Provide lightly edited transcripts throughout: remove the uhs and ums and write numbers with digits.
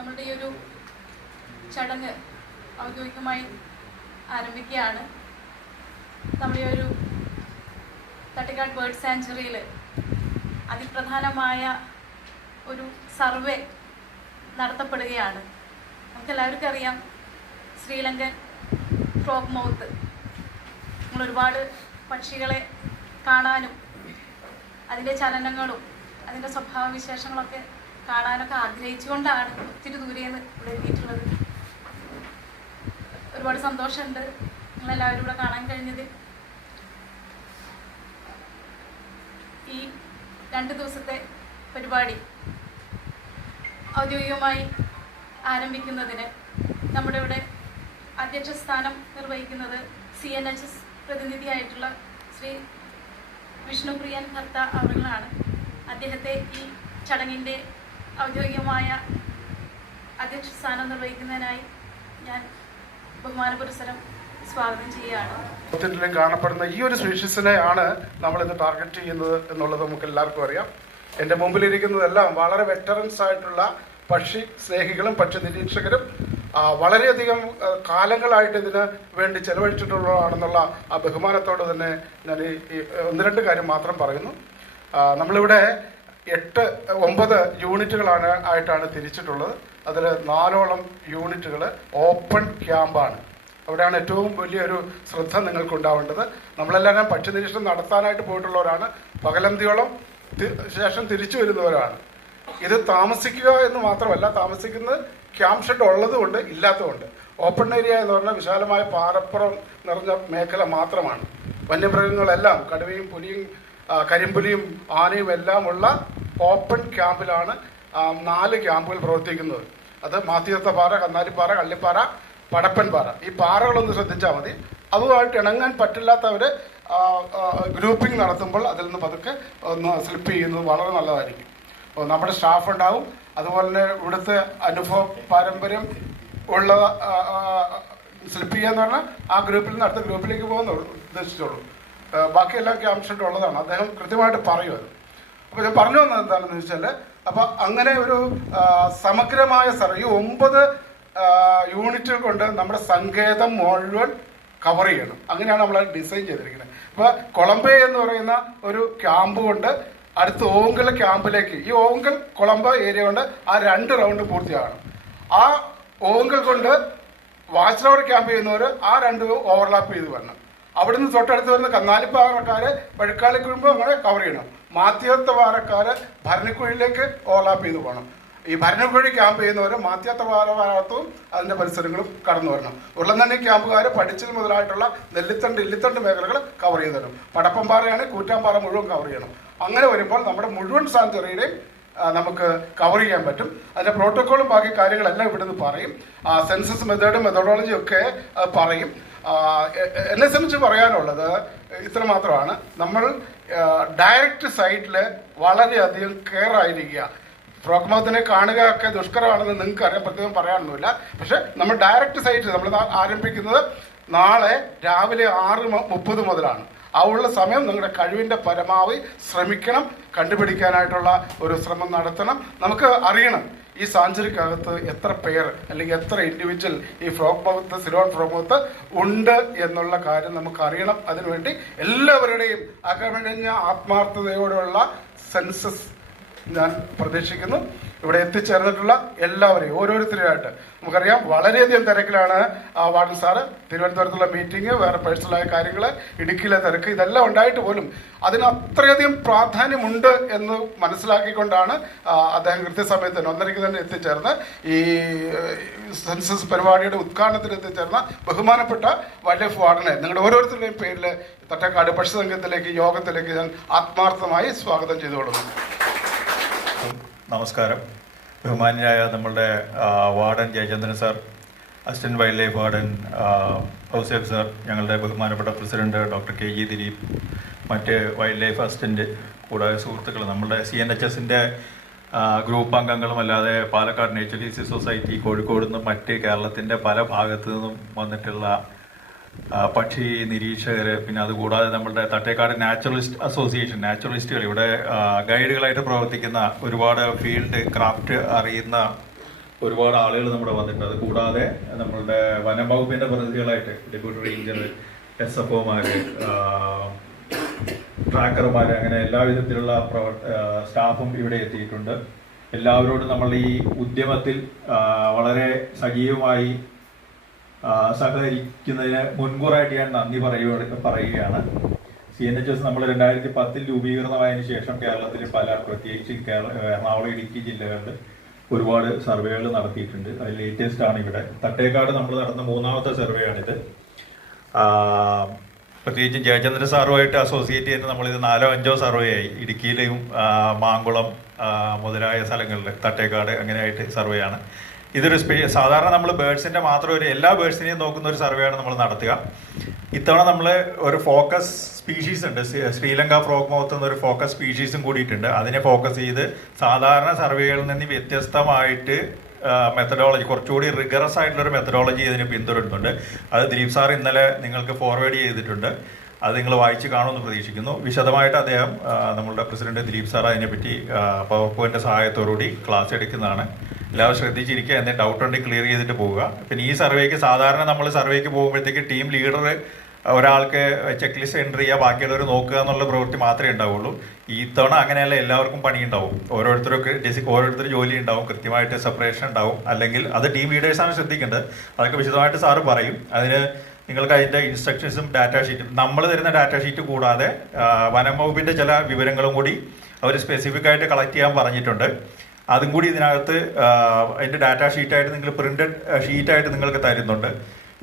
നമ്മളുടെ ഈ ഒരു ചടങ്ങ് ഔദ്യോഗികമായി ആരംഭിക്കുകയാണ്. നമ്മുടെ ഒരു തട്ടിക്കാട് ബേർഡ് സാങ്ച്വറിയിൽ അതിപ്രധാനമായ ഒരു സർവേ നടത്തപ്പെടുകയാണ്. നമുക്കെല്ലാവർക്കും അറിയാം, ശ്രീലങ്കൻ ഫ്രോഗ് മൗത്ത്. നമ്മൾ ഒരുപാട് പക്ഷികളെ കാണാനും അതിൻ്റെ ചലനങ്ങളും അതിൻ്റെ സ്വഭാവവിശേഷങ്ങളൊക്കെ കാണാനൊക്കെ ആഗ്രഹിച്ചുകൊണ്ടാണ് ഒത്തിരി ദൂരെന്ന് ഇവിടെ എത്തിയിട്ടുള്ളത്. ഒരുപാട് സന്തോഷമുണ്ട് നിങ്ങളെല്ലാവരും ഇവിടെ കാണാൻ കഴിഞ്ഞതിൽ. ഈ 2 ദിവസത്തെ പരിപാടി ഔദ്യോഗികമായി ആരംഭിക്കുന്നതിന് നമ്മുടെ ഇവിടെ അധ്യക്ഷ സ്ഥാനം നിർവഹിക്കുന്നത് CNHS പ്രതിനിധിയായിട്ടുള്ള ശ്രീ വിഷ്ണുപ്രിയൻ ഭർത്ത അവர்களാണ്. അദ്ദേഹത്തെ ഈ ചടങ്ങിൻ്റെ ഔദ്യോഗികമായ അധ്യക്ഷ സ്ഥാനം നിർവഹിക്കുന്നതിനായി ഞാൻ ബഹുമാനപുരസ്സരം സ്വാഗതം ചെയ്യുകയാണ്. കാണപ്പെടുന്ന ഈ ഒരു സ്പീഷീസിനെ ആണ് നമ്മൾ ഇന്ന് ടാർഗറ്റ് ചെയ്യുന്നത് എന്നുള്ളത് നമുക്ക് എല്ലാവർക്കും അറിയാം. എൻ്റെ മുമ്പിലിരിക്കുന്നതെല്ലാം വളരെ വെറ്ററൻസ് ആയിട്ടുള്ള പക്ഷി സ്നേഹികളും പക്ഷി നിരീക്ഷകരും വളരെയധികം കാലങ്ങളായിട്ട് ഇതിന് വേണ്ടി ചെലവഴിച്ചിട്ടുള്ളതാണെന്നുള്ള ആ ബഹുമാനത്തോട് തന്നെ ഞാൻ ഈ 1-2 കാര്യം മാത്രം പറയുന്നു. നമ്മളിവിടെ 8-9 യൂണിറ്റുകളാണ് ആയിട്ടാണ് തിരിച്ചിട്ടുള്ളത്. അതിൽ 4ഓളം യൂണിറ്റുകൾ ഓപ്പൺ ക്യാമ്പാണ്. അവിടെയാണ് ഏറ്റവും വലിയൊരു ശ്രദ്ധ നിങ്ങൾക്കുണ്ടാവേണ്ടത്. നമ്മളെല്ലാവരും പക്ഷി നിരീക്ഷണം നടത്താനായിട്ട് പോയിട്ടുള്ളവരാണ്. പകലന്തിയോളം ശേഷം തിരിച്ചു വരുന്നവരാണ്. ഇത് താമസിക്കുക എന്ന് മാത്രമല്ല, താമസിക്കുന്നത് ക്യാമ്പ് ഷെഡ് ഉള്ളതുകൊണ്ട് ഇല്ലാത്തതുകൊണ്ട്. ഓപ്പൺ ഏരിയ എന്ന് പറഞ്ഞാൽ വിശാലമായ പാറപ്പുറം നിറഞ്ഞ മേഖല മാത്രമാണ്. വന്യമൃഗങ്ങളെല്ലാം കടുവയും പുലിയും കരിമ്പുലിയും ആനയും എല്ലാം ഉള്ള ഓപ്പൺ ക്യാമ്പിലാണ് 4 ക്യാമ്പുകൾ പ്രവർത്തിക്കുന്നത്. അത് മാത്തിയത്തപ്പാറ, കന്നാലിപ്പാറ, കള്ളിപ്പാറ, പടപ്പൻപാറ. ഈ പാറകളൊന്ന് ശ്രദ്ധിച്ചാൽ മതി. അതുമായിട്ട് ഇണങ്ങാൻ പറ്റില്ലാത്തവർ ഗ്രൂപ്പിംഗ് നടത്തുമ്പോൾ അതിൽ നിന്ന് പതുക്കെ ഒന്ന് സ്ലിപ്പ് ചെയ്യുന്നത് വളരെ നല്ലതായിരിക്കും. നമ്മുടെ സ്റ്റാഫ് ഉണ്ടാവും. അതുപോലെ തന്നെ ഇവിടുത്തെ അനുഭവ പാരമ്പര്യം ഉള്ള സ്ലിപ്പ് ചെയ്യാന്ന് പറഞ്ഞാൽ ആ ഗ്രൂപ്പിൽ നിന്ന് അടുത്ത ഗ്രൂപ്പിലേക്ക് പോകുന്ന ഉദ്ദേശിച്ചുള്ളൂ. ബാക്കിയെല്ലാം ക്യാമ്പ് ഷെഡ് ഉള്ളതാണ്. അദ്ദേഹം കൃത്യമായിട്ട് പറയും അത്. അപ്പോൾ ഞാൻ പറഞ്ഞു വന്നത് എന്താണെന്ന് വെച്ചാൽ, അപ്പം അങ്ങനെ ഒരു സമഗ്രമായ സർവേ 9 യൂണിറ്റുകൾ കൊണ്ട് നമ്മുടെ സങ്കേതം മുഴുവൻ കവർ ചെയ്യണം. അങ്ങനെയാണ് നമ്മൾ ഡിസൈൻ ചെയ്തിരിക്കുന്നത്. ഇപ്പോൾ കൊളംബെ എന്ന് പറയുന്ന ഒരു ക്യാമ്പ് കൊണ്ട് അടുത്ത ഓങ്കൽ ക്യാമ്പിലേക്ക്, ഈ ഓങ്കൽ കൊളംബോ ഏരിയ കൊണ്ട് ആ 2 റൗണ്ട് പൂർത്തിയാകണം. ആ ഓങ്കൽ കൊണ്ട് വാച്ച് ടവർ ക്യാമ്പ് ചെയ്യുന്നവർ ആ 2 ഓവർലാപ്പ് ചെയ്ത് വരണം. അവിടുന്ന് തൊട്ടടുത്ത് വരുന്ന കന്നാലിപ്പാറക്കാര് പഴുക്കാലിക്കുഴുമ്പോ അങ്ങനെ കവർ ചെയ്യണം. മാത്തിയത്ത പാറക്കാര് ഭരണിക്കുഴിയിലേക്ക് ഓവർലാപ്പ് ചെയ്ത് പോകണം. ഈ ഭരണക്കുഴി ക്യാമ്പ് ചെയ്യുന്നവർ മാത്തിയത്ത പാറഭാഗത്തും അതിന്റെ പരിസരങ്ങളും കടന്നു വരണം. ഉരുളനണ്ണി ക്യാമ്പുകാർ പഠിച്ചിൽ മുതലായിട്ടുള്ള ഇല്ലിത്തണ്ട് മേഖലകൾ കവർ ചെയ്ത് തരും. പടപ്പംപാറയാണെങ്കിൽ കൂറ്റാമ്പാറ മുഴുവൻ കവർ ചെയ്യണം. അങ്ങനെ വരുമ്പോൾ നമ്മുടെ മുഴുവൻ സാങ്ച്വറിയുടെയും നമുക്ക് കവർ ചെയ്യാൻ പറ്റും. അതിന്റെ പ്രോട്ടോക്കോളും ബാക്കി കാര്യങ്ങളെല്ലാം ഇവിടുന്ന് പറയും. സെൻസസ് മെത്തോഡോളജി ഒക്കെ പറയും. എന്നെ സംബന്ധിച്ച് പറയാനുള്ളത് ഇത്ര മാത്രമാണ്. നമ്മൾ ഡയറക്റ്റ് സൈറ്റിൽ വളരെയധികം കെയർ ആയിരിക്കുക. ഫ്രോഗ് മൗത്തിനെ കാണുക ഒക്കെ ദുഷ്കരമാണെന്ന് നിങ്ങൾക്ക് അറിയാൻ പ്രത്യേകം പറയാനൊന്നുമില്ല. പക്ഷെ നമ്മൾ ഡയറക്റ്റ് സൈറ്റിൽ നമ്മൾ ആരംഭിക്കുന്നത് നാളെ രാവിലെ 6:30 മുതലാണ്. ആ ഉള്ള സമയം നിങ്ങളുടെ കഴിവിൻ്റെ പരമാവധി ശ്രമിക്കണം, കണ്ടുപിടിക്കാനായിട്ടുള്ള ഒരു ശ്രമം നടത്തണം. നമുക്ക് അറിയണം ഈ സാങ്ച്വറിക്കകത്ത് എത്ര പേർ അല്ലെങ്കിൽ എത്ര ഇൻഡിവിജ്വൽ ഈ frog mouth, Ceylon frog mouth ഉണ്ട് എന്നുള്ള കാര്യം നമുക്ക് അറിയണം. അതിനുവേണ്ടി എല്ലാവരുടെയും അകമഴിഞ്ഞ ആത്മാർത്ഥതയോടെയുള്ള സെൻസസ് ഞാൻ പ്രതീക്ഷിക്കുന്നു. ഇവിടെ എത്തിച്ചേർന്നിട്ടുള്ള എല്ലാവരെയും ഓരോരുത്തരെയായിട്ട് നമുക്കറിയാം വളരെയധികം തിരക്കിലാണ് വാർഡൻ സാറ്. തിരുവനന്തപുരത്തുള്ള മീറ്റിംഗ്, വേറെ പേഴ്സണലായ കാര്യങ്ങൾ, ഇടുക്കിയിലെ തിരക്ക്, ഇതെല്ലാം ഉണ്ടായിട്ട് പോലും അതിന് അത്രയധികം പ്രാധാന്യമുണ്ട് എന്ന് മനസ്സിലാക്കിക്കൊണ്ടാണ് അദ്ദേഹം കൃത്യസമയത്ത് 1:30 തന്നെ എത്തിച്ചേർന്ന് ഈ സെൻസസ് പരിപാടിയുടെ ഉദ്ഘാടനത്തിന് എത്തിച്ചേർന്ന ബഹുമാനപ്പെട്ട വൈൽഡ് ലൈഫ് വാർഡനെ നിങ്ങളുടെ ഓരോരുത്തരുടെയും പേരിൽ തട്ടേക്കാട് പക്ഷി സംഘത്തിലേക്ക്, യോഗത്തിലേക്ക് ഞാൻ ആത്മാർത്ഥമായി സ്വാഗതം ചെയ്തുകൊള്ളുന്നു. നമസ്കാരം. ബഹുമാന്യരായ നമ്മളുടെ warden Jayachandran sir, assistant wildlife warden Ouseph sir, ഞങ്ങളുടെ ബഹുമാനപ്പെട്ട പ്രസിഡന്റ് ഡോക്ടർ KG ദിലീപ്, മറ്റ് വൈൽഡ് ലൈഫ് അസിസ്റ്റന്റ്, കൂടാതെ സുഹൃത്തുക്കൾ, നമ്മളുടെ CNHSന്റെ ഗ്രൂപ്പ് അംഗങ്ങളും, അല്ലാതെ പാലക്കാട് നേച്ചുറലിസ്റ്റ് സൊസൈറ്റി, കോഴിക്കോട് നിന്നും മറ്റ് കേരളത്തിൻ്റെ പല ഭാഗത്തു നിന്നും വന്നിട്ടുള്ള പക്ഷി നിരീക്ഷകർ, പിന്നെ അതുകൂടാതെ നമ്മളുടെ തട്ടേക്കാട് നാച്ചുറലിസ്റ്റ് അസോസിയേഷൻ, നാച്ചുറലിസ്റ്റുകൾ, ഇവിടെ ഗൈഡുകളായിട്ട് പ്രവർത്തിക്കുന്ന ഒരുപാട് ഫീൽഡ് ക്രാഫ്റ്റ് അറിയുന്ന ഒരുപാട് ആളുകൾ നമ്മുടെ വന്നിട്ടുണ്ട്. അത് കൂടാതെ നമ്മളുടെ വനം വകുപ്പിൻ്റെ പ്രതിനിധികളായിട്ട് ഡെപ്യൂട്ടി റേഞ്ചർ, SFOമാർ, ട്രാക്കർമാർ, അങ്ങനെ എല്ലാ വിധത്തിലുള്ള സ്റ്റാഫും ഇവിടെ എത്തിയിട്ടുണ്ട്. എല്ലാവരോടും നമ്മൾ ഈ ഉദ്യമത്തിൽ വളരെ സജീവമായി സഹകരിക്കുന്നതിന് മുൻകൂറായിട്ട് ഞാൻ നന്ദി പറയുകയാണ്. CNHS നമ്മൾ 2010 രൂപീകൃതമായതിനു ശേഷം കേരളത്തിൽ പ്രത്യേകിച്ച് എറണാകുളം, ഇടുക്കി ജില്ലകളിൽ ഒരുപാട് സർവേകൾ നടത്തിയിട്ടുണ്ട്. അതിൽ ലേറ്റസ്റ്റ് ആണ് ഇവിടെ തട്ടേക്കാട് നമ്മൾ നടന്ന 3ാമത്തെ സർവേ ആണിത്. പ്രത്യേകിച്ച് ജയചന്ദ്രൻ സാറുമായിട്ട് അസോസിയേറ്റ് ചെയ്ത് നമ്മളിത് 4ഓ 5ഓ സർവേ ആയി. ഇടുക്കിയിലെയും മാങ്കുളം മുതലായ സ്ഥലങ്ങളിൽ തട്ടേക്കാട് അങ്ങനെയായിട്ട് സർവേ ആണ്. ഇതൊരു സാധാരണ നമ്മൾ ബേഡ്സിൻ്റെ മാത്രം എല്ലാ ബേഡ്സിനെയും നോക്കുന്ന ഒരു സർവേയാണ് നമ്മൾ നടത്തുക. ഇത്തവണ നമ്മൾ ഒരു ഫോക്കസ് സ്പീഷീസ് ഉണ്ട്, ശ്രീലങ്ക ഫ്രോഗ് മൗത്ത് എന്നൊരു ഫോക്കസ് സ്പീഷീസും കൂടിയിട്ടുണ്ട്. അതിനെ ഫോക്കസ് ചെയ്ത് സാധാരണ സർവേകളിൽ നിന്ന് വ്യത്യസ്തമായിട്ട് മെത്തഡോളജി, കുറച്ചുകൂടി റിഗറസ് ആയിട്ടുള്ളൊരു മെത്തഡോളജി ഇതിന് പിന്തുടരുന്നുണ്ട്. അത് ദിലീപ് സാർ ഇന്നലെ നിങ്ങൾക്ക് ഫോർവേഡ് ചെയ്തിട്ടുണ്ട്. അത് നിങ്ങൾ വായിച്ച് കാണുമെന്ന് പ്രതീക്ഷിക്കുന്നു. വിശദമായിട്ട് അദ്ദേഹം നമ്മളുടെ പ്രസിഡന്റ് ദിലീപ് സാർ അതിനെപ്പറ്റി പവർ പോയിന്റ് സഹായത്തോടുകൂടി ക്ലാസ് എടുക്കുന്നതാണ്. എല്ലാവരും ശ്രദ്ധിച്ചിരിക്കുക. എന്തെങ്കിലും ഡൗട്ട് ഉണ്ടെങ്കിൽ ക്ലിയർ ചെയ്തിട്ട് പോവുക. പിന്നെ ഈ സർവേക്ക് സാധാരണ നമ്മൾ സർവേക്ക് പോകുമ്പോഴത്തേക്ക് ടീം ലീഡർ ഒരാൾക്ക് ചെക്ക് ലിസ്റ്റ് എൻട്രി ചെയ്യുക, ബാക്കിയുള്ളവർ നോക്കുക എന്നുള്ള പ്രവൃത്തി മാത്രമേ ഉണ്ടാവുള്ളൂ. ഈ തവണ അങ്ങനെയല്ല, എല്ലാവർക്കും പണിയുണ്ടാവും. ഓരോരുത്തർ ജോലി ഉണ്ടാവും, കൃത്യമായിട്ട് സെപ്പറേഷൻ ഉണ്ടാവും. അല്ലെങ്കിൽ അത് ടീം ലീഡേഴ്സാണ് ശ്രദ്ധിക്കേണ്ടത്. അതൊക്കെ വിശദമായിട്ട് സാറ് പറയും. അതിന് നിങ്ങൾക്ക് അതിൻ്റെ ഇൻസ്ട്രക്ഷൻസും ഡാറ്റ ഷീറ്റും, നമ്മൾ തരുന്ന ഡാറ്റ ഷീറ്റ് കൂടാതെ വനം വകുപ്പിൻ്റെ ചില വിവരങ്ങളും കൂടി അവർ സ്പെസിഫിക് ആയിട്ട് കളക്ട് ചെയ്യാൻ പറഞ്ഞിട്ടുണ്ട്. അതും കൂടി ഇതിനകത്ത് അതിൻ്റെ ഡാറ്റ ഷീറ്റായിട്ട് നിങ്ങൾ പ്രിന്റഡ് ഷീറ്റായിട്ട് നിങ്ങൾക്ക് തരുന്നുണ്ട്.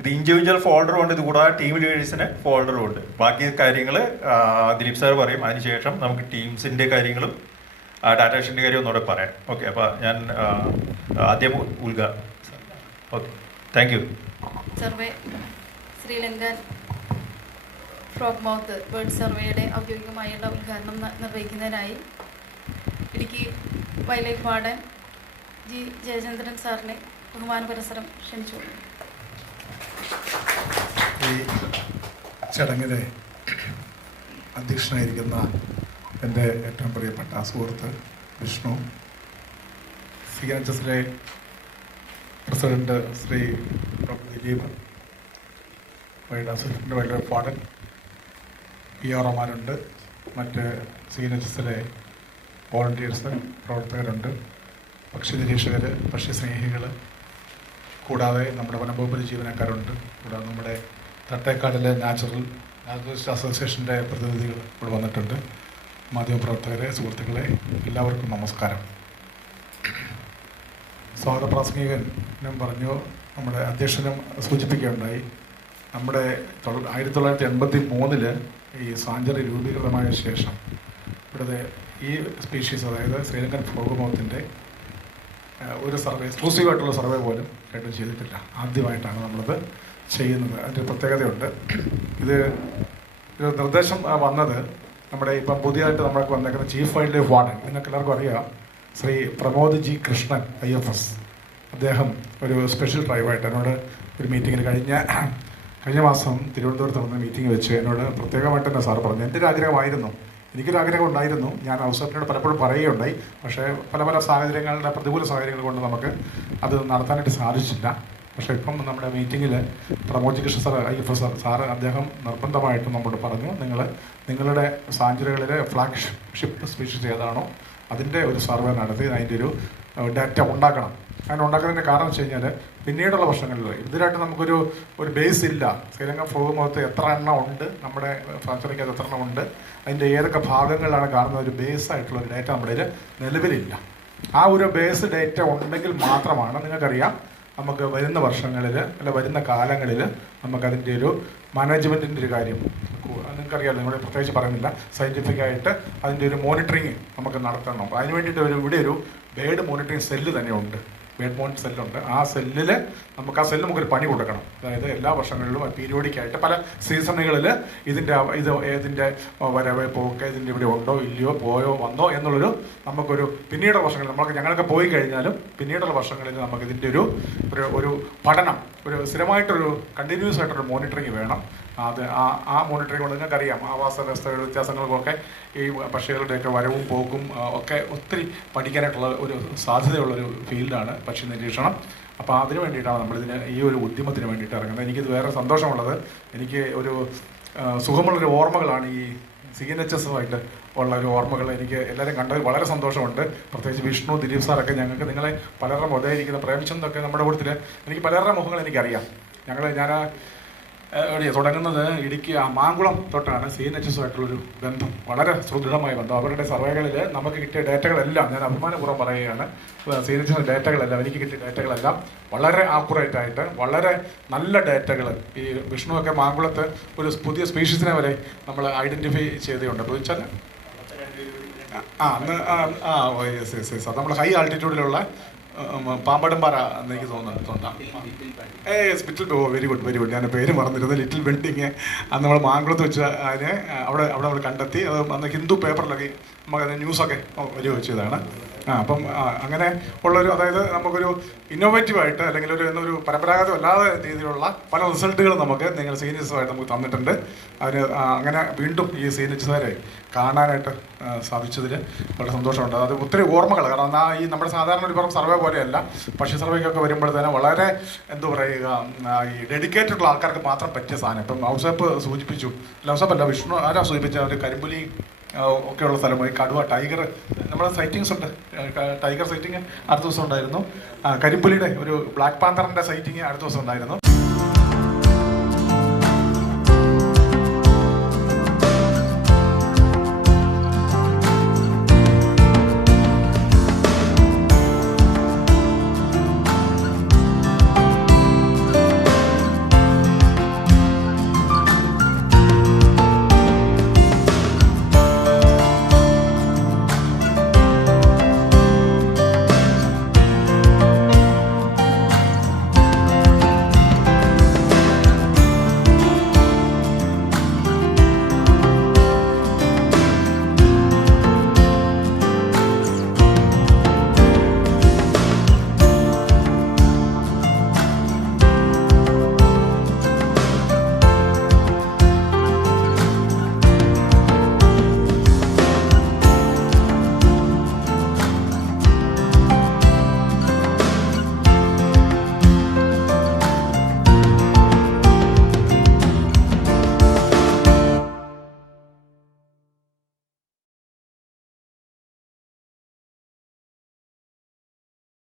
ഇത് ഇൻഡിവിജ്വൽ ഫോൾഡറും ഉണ്ട്, ഇത് കൂടാതെ ടീം ലീഡേഴ്സിന് ഫോൾഡറും ഉണ്ട്. ബാക്കി കാര്യങ്ങൾ ദിലീപ് സാർ പറയും. അതിനുശേഷം നമുക്ക് ടീംസിൻ്റെ കാര്യങ്ങളും ഡാറ്റ ഷീറ്റിൻ്റെ കാര്യം ഒന്നുകൂടെ പറയാം. ഓക്കെ, അപ്പോൾ ഞാൻ ആദ്യം okay, thank you. Survey Sri Lankan frogmouth bird സർവേയുടെ ഔദ്യോഗികമായുള്ള ഉദ്ഘാടനം നിർവഹിക്കുന്നതിനായി Idukki wildlife warden G Jayachandran സാറിനെ ബഹുമാനപുരസരം ക്ഷണിച്ചു. ഈ ചടങ്ങിലെ അധ്യക്ഷനായിരിക്കുന്ന എൻ്റെ ഏറ്റവും പ്രിയപ്പെട്ട സുഹൃത്ത് വിഷ്ണു, CNHSലെ president Shri doctor Dileep, assistant wildlife warden PROമാരുണ്ട്, മറ്റ് CNHSലെ വോളണ്ടിയേഴ്സ് പ്രവർത്തകരുണ്ട്, പക്ഷി നിരീക്ഷകർ, പക്ഷി സ്നേഹികൾ, കൂടാതെ നമ്മുടെ വനംവകുപ്പിലെ ജീവനക്കാരുണ്ട്, കൂടാതെ നമ്മുടെ തട്ടേക്കാടിലെ നാച്ചുറലിസ്റ്റ് അസോസിയേഷൻ്റെ പ്രതിനിധികൾ ഇവിടെ വന്നിട്ടുണ്ട്, മാധ്യമപ്രവർത്തകരെ, സുഹൃത്തുക്കളെ, എല്ലാവർക്കും നമസ്കാരം. സ്വാഗത പ്രാസംഗികനും പറഞ്ഞു, നമ്മുടെ അധ്യക്ഷനും സൂചിപ്പിക്കുകയുണ്ടായി, നമ്മുടെ 1983 ഈ സാഞ്ചറി രൂപീകൃതമായ ശേഷം ഇവിടുത്തെ ഈ സ്പീഷീസ്, അതായത് ശ്രീലങ്കൻ ഫ്രോഗ് മൗത്തിൻ്റെ ഒരു സർവേ, എക്സ്ക്ലൂസീവായിട്ടുള്ള സർവേ പോലും കേട്ടും ചെയ്തിട്ടില്ല. ആദ്യമായിട്ടാണ് നമ്മളത് ചെയ്യുന്നത്. അതിൻ്റെ പ്രത്യേകതയുണ്ട്. ഇത് നിർദ്ദേശം വന്നത് നമ്മുടെ ഇപ്പം പുതിയതായിട്ട് നമ്മൾക്ക് വന്നേക്കുന്ന ചീഫ് വൈൽഡ് ലൈഫ് വാർഡൻ, നിങ്ങൾക്ക് എല്ലാവർക്കും അറിയാം, ശ്രീ പ്രമോദ് ജി കൃഷ്ണൻ IFS. അദ്ദേഹം ഒരു സ്പെഷ്യൽ ഡ്രൈവായിട്ട് എന്നോട് ഒരു മീറ്റിങ്ങിൽ കഴിഞ്ഞ മാസം തിരുവനന്തപുരത്ത് നടന്ന മീറ്റിംഗ് വെച്ച് എന്നോട് പ്രത്യേകമായിട്ട് തന്നെ സാറ് പറഞ്ഞു, എൻ്റെ ഒരു ആഗ്രഹമായിരുന്നു, എനിക്കൊരാഗ്രഹം ഉണ്ടായിരുന്നു, ഞാൻ ഔസഫിനോട് പലപ്പോഴും പറയുകയുണ്ടായി, പക്ഷേ പല സാഹചര്യങ്ങളുടെ പ്രതികൂല സാഹചര്യങ്ങൾ കൊണ്ട് നമുക്ക് അത് നടത്താനായിട്ട് സാധിച്ചില്ല. പക്ഷേ ഇപ്പം നമ്മുടെ മീറ്റിങ്ങിൽ Pramod Krishna sir IFS sir അദ്ദേഹം നിർബന്ധമായിട്ടും നമ്മോട് പറഞ്ഞു, നിങ്ങളുടെ സാഞ്ചുറികളിലെ ഫ്ലാഗ്ഷിപ്പ് സ്പീഷീസ് ഏതാണോ അതിൻ്റെ ഒരു സർവേ നടത്തി അതിൻ്റെ ഒരു ഡാറ്റ ഉണ്ടാക്കണം. അങ്ങനെ ഉണ്ടാക്കുന്നതിൻ്റെ കാരണം വെച്ച് കഴിഞ്ഞാൽ പിന്നീടുള്ള വർഷങ്ങളിൽ ഇതിനായിട്ട് നമുക്കൊരു ബേസ് ഇല്ല. ശ്രീലങ്ക ഫ്രോഗ് മൗത്ത് എത്ര എണ്ണം ഉണ്ട്, നമ്മുടെ സാഞ്ചുറിക്കകത്ത് എത്ര എണ്ണം ഉണ്ട്, അതിൻ്റെ ഏതൊക്കെ ഭാഗങ്ങളിലാണ് കാണുന്ന ഒരു ബേസ് ആയിട്ടുള്ള ഒരു ഡേറ്റ നമ്മുടെ നിലവിലില്ല. ആ ഒരു ബേസ് ഡേറ്റ ഉണ്ടെങ്കിൽ മാത്രമാണ്, നിങ്ങൾക്കറിയാം, നമുക്ക് വരുന്ന വർഷങ്ങളിൽ അല്ല വരുന്ന കാലങ്ങളിൽ നമുക്കതിൻ്റെ ഒരു മാനേജ്മെൻറ്റിൻ്റെ ഒരു കാര്യം നിങ്ങൾക്കറിയാമല്ലോ, നമ്മൾ പ്രത്യേകിച്ച് പറയുന്നില്ല, സയൻറ്റിഫിക്കായിട്ട് അതിൻ്റെ ഒരു മോണിറ്ററിങ് നമുക്ക് നടത്തണം. അതിന് വേണ്ടിയിട്ട് ഇവിടെ ഒരു ബേർഡ് മോണിറ്ററിങ് സെല്ല് തന്നെ ഉണ്ട്, ബേർഡ് മോണിറ്ററിങ് സെല്ലുണ്ട്. ആ സെല്ലിൽ നമുക്കൊരു പണി കൊടുക്കണം. അതായത് എല്ലാ വർഷങ്ങളിലും പീരിയോഡിക്കായിട്ട് പല സീസണുകളിൽ ഏതിൻ്റെ വരവ് പോക്ക്, ഇതിൻ്റെ ഇവിടെ ഉണ്ടോ ഇല്ലയോ, പോയോ വന്നോ എന്നുള്ളൊരു നമുക്കൊരു പിന്നീടുള്ള വർഷങ്ങളിൽ ഞങ്ങളൊക്കെ പോയി കഴിഞ്ഞാലും പിന്നീടുള്ള വർഷങ്ങളിൽ നമുക്കിതിൻ്റെ ഒരു പഠനം, ഒരു സ്ഥിരമായിട്ടൊരു കണ്ടിന്യൂസ് ആയിട്ടൊരു മോണിറ്ററിങ് വേണം. അത് ആ മോണിറ്ററിംഗ് കൊണ്ട് നിങ്ങൾക്കറിയാം ആവാസ വ്യവസ്ഥയുടെ വ്യത്യാസങ്ങൾക്കൊക്കെ ഈ പക്ഷികളുടെയൊക്കെ വരവും പോക്കും ഒക്കെ ഒത്തിരി പഠിക്കാനായിട്ടുള്ള ഒരു സാധ്യതയുള്ളൊരു ഫീൽഡാണ് പക്ഷി നിരീക്ഷണം. അപ്പോൾ അതിന് വേണ്ടിയിട്ടാണ് നമ്മളിതിന് ഈ ഒരു ഉദ്യമത്തിന് വേണ്ടിയിട്ട് ഇറങ്ങുന്നത്. എനിക്കിത് വേറെ സന്തോഷമുള്ളത്, എനിക്ക് ഒരു സുഖമുള്ളൊരു ഓർമ്മകളാണ് ഈ CNHS-ഉമായിട്ട് ഉള്ള ഒരു ഓർമ്മകൾ. എനിക്ക് എല്ലാവരും കണ്ടതിൽ വളരെ സന്തോഷമുണ്ട്. പ്രത്യേകിച്ച് വിഷ്ണു, ദിലീപ് സാറൊക്കെ ഞങ്ങൾക്ക് നിങ്ങളെ പലരുടെ മുതലിരിക്കുന്ന പ്രേംചന്ദൊക്കെ നമ്മുടെ കൂട്ടത്തിൽ എനിക്ക് പലരുടെ മുഖങ്ങൾ എനിക്കറിയാം. ഞാൻ തുടങ്ങുന്നത് ഇടുക്കി മാങ്കുളം തൊട്ടാണ് CNHS-ഉമായിട്ടുള്ളൊരു ബന്ധം, വളരെ സുദൃഢമായ ബന്ധം. അവരുടെ സർവേകളിൽ നമുക്ക് കിട്ടിയ ഡേറ്റകളെല്ലാം, ഞാൻ അഭിമാനപൂർവ്വം പറയുകയാണ്, CNHS ഡേറ്റകളെല്ലാം, എനിക്ക് കിട്ടിയ ഡേറ്റകളെല്ലാം വളരെ ആക്യുറേറ്റ് ആയിട്ട് വളരെ നല്ല ഡേറ്റകൾ. ഈ വിഷ്ണുവൊക്കെ മാങ്കുളത്ത് ഒരു പുതിയ സ്പീഷീസിനെ വരെ നമ്മൾ ഐഡൻറ്റിഫൈ ചെയ്തിട്ടുണ്ട്. അപ്പോൾ വെച്ചാൽ അത് നമ്മൾ ഹൈ ആൾട്ടിറ്റ്യൂഡിലുള്ള പാമ്പടംപാറ എന്ന് എനിക്ക് തോന്നുന്നു. Very good. ഞാൻ പേര് മറന്നിരുന്നത്. ലിറ്റിൽ ബെൻഡിങ് അന്ന് നമ്മൾ മാങ്കുളത്ത് വെച്ച് അതിനെ അവിടെ നമ്മൾ കണ്ടെത്തി. അത് അന്ന് ഹിന്ദു പേപ്പറിലൊക്കെ നമുക്ക് ന്യൂസൊക്കെ വരി വെച്ചതാണ്. അപ്പം അങ്ങനെ ഉള്ളൊരു, അതായത് നമുക്കൊരു ഇന്നോവേറ്റീവായിട്ട് അല്ലെങ്കിൽ ഒരു പരമ്പരാഗതമല്ലാത്ത രീതിയിലുള്ള പല റിസൾട്ടുകളും നമുക്ക് നിങ്ങൾ CNHS-ആയിട്ട് നമുക്ക് തന്നിട്ടുണ്ട്. അതിന് അങ്ങനെ വീണ്ടും ഈ CNHS-കാരെ കാണാനായിട്ട് സാധിച്ചതിൽ വളരെ സന്തോഷമുണ്ട്. അത് ഒത്തിരി ഓർമ്മകൾ, കാരണം ഈ നമ്മുടെ സാധാരണ ഒരു പുറം സർവേ പോലെയല്ല, പക്ഷി സർവേക്കൊക്കെ വരുമ്പോഴത്തേനും വളരെ എന്താ പറയുക, ഈ ഡെഡിക്കേറ്റഡ് ഉള്ള ആൾക്കാർക്ക് മാത്രം പറ്റിയ സാധനം. ഇപ്പം ഔസേപ്പ് സൂചിപ്പിച്ചു, ഔസേപ്പല്ല വിഷ്ണു ആരാ സൂചിപ്പിച്ച ഒരു കരിമ്പുലി ഒക്കെയുള്ള സ്ഥലമായി കടുവ, ടൈഗർ, നമ്മുടെ സൈറ്റിങ്സ് ഉണ്ട്. ടൈഗർ സൈറ്റിങ് അടുത്ത ദിവസം ഉണ്ടായിരുന്നു. കരിമ്പുലിയുടെ ഒരു ബ്ലാക്ക് പാന്തറിൻ്റെ സൈറ്റിങ് അടുത്ത ദിവസം ഉണ്ടായിരുന്നു.